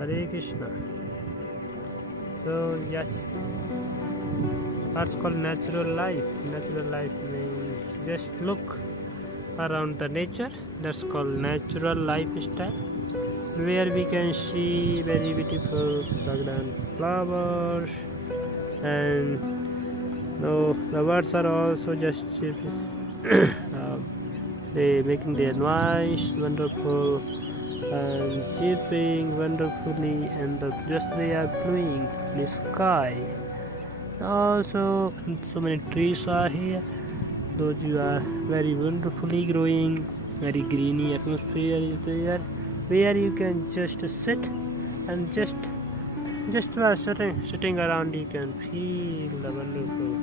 Hare Krishna. So yes, that's called natural life. Natural life means just look around the nature. That's called natural lifestyle, where we can see very beautiful fragrant flowers, and no, the birds are also just they making their noise wonderful and chirping wonderfully, and just they are blowing the sky. Also, so many trees are here. Those you are very wonderfully growing. Very greeny atmosphere is there, where you can just sit and just while sitting around, you can feel the wonderful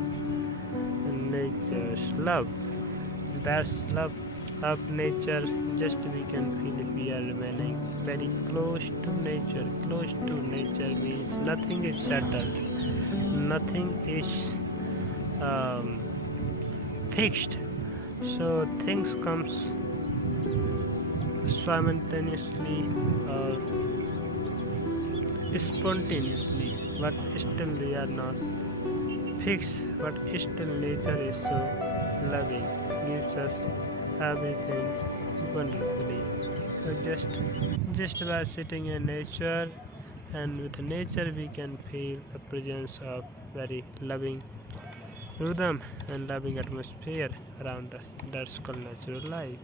nature's love. That's love of nature. Just we can feel it. We are remaining very close to nature. Close to nature means nothing is settled, nothing is fixed. So things comes simultaneously or spontaneously, but still they are not fixed. But still nature is so loving, gives us everything wonderfully. So just by sitting in nature, and with nature we can feel the presence of very loving rhythm and loving atmosphere around us. That's called natural life.